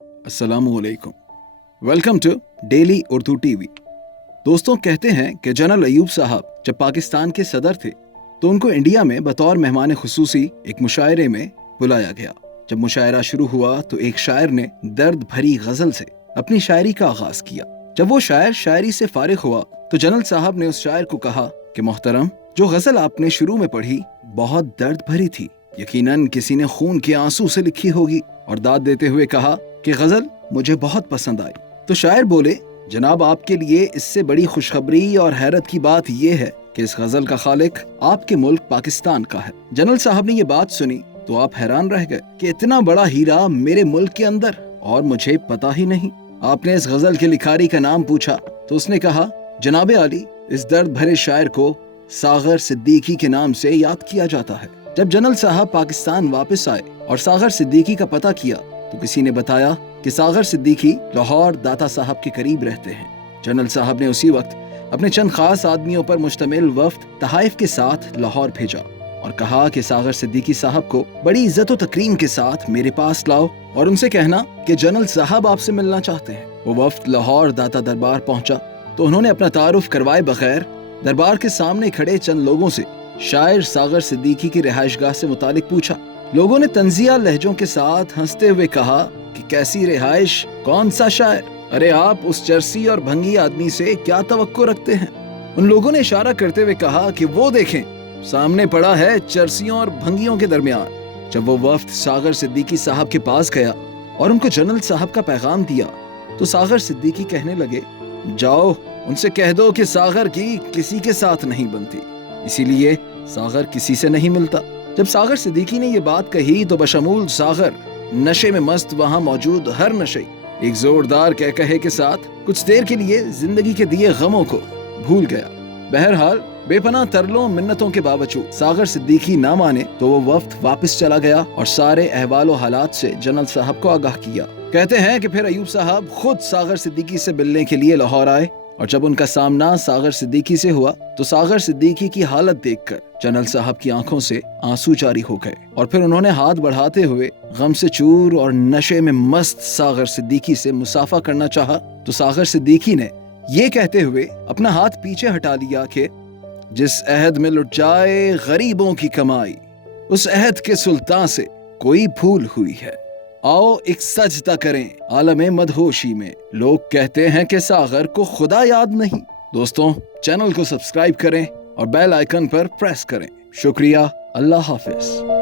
अस्सलामु अलैकुम। Welcome to daily Urdu TV. दोस्तों, कहते हैं कि जनरल अयूब साहब जब पाकिस्तान के सदर थे तो उनको इंडिया में बतौर मेहमान खुसूसी एक मुशायरे में बुलाया गया। जब मुशायरा शुरू हुआ तो एक शायर ने दर्द भरी गजल से अपनी शायरी का आगाज किया। जब वो शायर शायरी से फारिग हुआ तो जनरल साहब ने उस शायर को कहा कि मोहतरम, जो गजल आपने शुरू में पढ़ी बहुत दर्द भरी थी, यकीनन किसी ने खून के आंसू से लिखी होगी। और दाद देते हुए कहा कि गजल मुझे बहुत पसंद आई। तो शायर बोले, जनाब, आपके लिए इससे बड़ी खुशखबरी और हैरत की बात यह है कि इस गजल का खालिक आपके मुल्क पाकिस्तान का है। जनरल साहब ने ये बात सुनी तो आप हैरान रह गए कि इतना बड़ा हीरा मेरे मुल्क के अंदर और मुझे पता ही नहीं। आपने इस गजल के लिखारी का नाम पूछा तो उसने कहा, जनाबे आली, इस दर्द भरे शायर को सागर सिद्दीकी के नाम से याद किया जाता है। जब जनरल साहब पाकिस्तान वापस आए और सागर सिद्दीकी का पता किया तो किसी ने बताया कि सागर सिद्दीकी लाहौर दाता साहब के करीब रहते हैं। जनरल साहब ने उसी वक्त अपने चंद खास आदमियों पर मुश्तमिल वफ्द तहाइफ के साथ लाहौर भेजा और कहा कि सागर सिद्दीकी साहब को बड़ी इज्जत व तकरीम के साथ मेरे पास लाओ और उनसे कहना कि जनरल साहब आपसे मिलना चाहते हैं। वो वफ्द लाहौर दाता दरबार पहुंचा तो उन्होंने अपना तारुफ करवाए बगैर दरबार के सामने खड़े चंद लोगों से शायर सागर सिद्दीकी की रिहाइशगाह से मुतालिक पूछा। लोगों ने तंजिया लहजों के साथ हंसते हुए कहा कि कैसी रिहाइश, कौन सा शायर, अरे आप उस चरसी और भंगी आदमी से क्या तवक्को रखते हैं। उन लोगों ने इशारा करते हुए कहा कि वो देखें, सामने पड़ा है चरसियों और भंगियों के दरमियान। जब वो वफ्द सागर सिद्दीकी साहब के पास गया और उनको जनरल साहब का पैगाम दिया तो सागर सिद्दीकी कहने लगे, जाओ उनसे कह दो कि सागर की किसी के साथ नहीं बनती, इसीलिए सागर किसी से नहीं मिलता। जब सागर सिद्दीकी ने ये बात कही तो बशमूल सागर नशे में मस्त वहां मौजूद हर नशे एक जोरदार कहकहे के साथ कुछ देर के लिए जिंदगी के दिए गमों को भूल गया। बहरहाल बेपनाह तरलों मिन्नतों के बावजूद सागर सिद्दीकी ना माने तो वो वफ्द वापस चला गया और सारे अहवाल हालात से जनरल साहब को आगाह किया। कहते हैं कि फिर अयूब साहब खुद सागर सिद्दीकी से मिलने के लिए लाहौर आए और जब उनका सामना सागर सिद्दीकी से हुआ तो सागर सिद्दीकी की हालत देखकर जनरल साहब की आंखों से आंसू जारी हो गए और फिर उन्होंने हाथ बढ़ाते हुए गम से चूर और नशे में मस्त सागर सिद्दीकी से मुसाफा करना चाहा तो सागर सिद्दीकी ने ये कहते हुए अपना हाथ पीछे हटा लिया कि जिस अहद में लुट जाए गरीबों की कमाई, उस अहद के सुल्तान से कोई भूल हुई है। आओ एक सजदा करें आलमे मदहोशी में, लोग कहते हैं कि सागर को खुदा याद नहीं। दोस्तों, चैनल को सब्सक्राइब करें और बेल आइकन पर प्रेस करें। शुक्रिया। अल्लाह हाफिज।